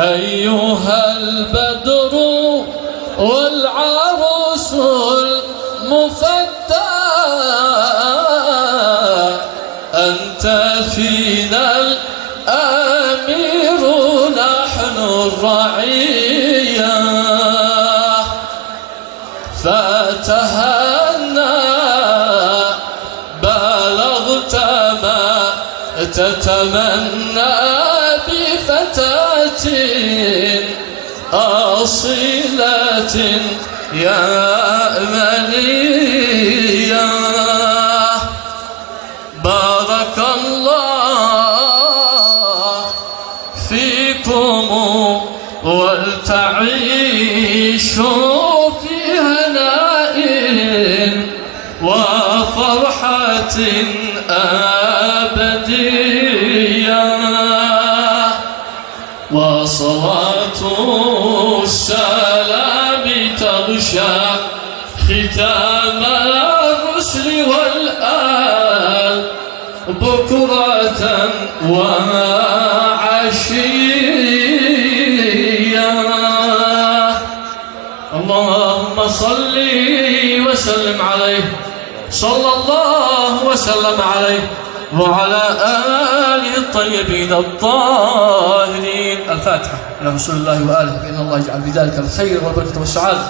أيها البدر والعروس المفتى، أنت فينا الأمير نحن الرعية، فتهنى بلغت ما تتمنى بفتاة أصيلة يا منية. بارك الله فيكم ولتعيشوا في هناء وفرحة أبدية، وصلاة السلام تغشى ختام الرسل والآل بكرة وعشية. اللهم صل وسلم عليه، صلى الله وسلم عليه وعلى آله الطيبين الطاهرين. الفاتحة إلى رسول الله وآله، بإذن الله يجعل في ذلك الخير والبركة والسعادة.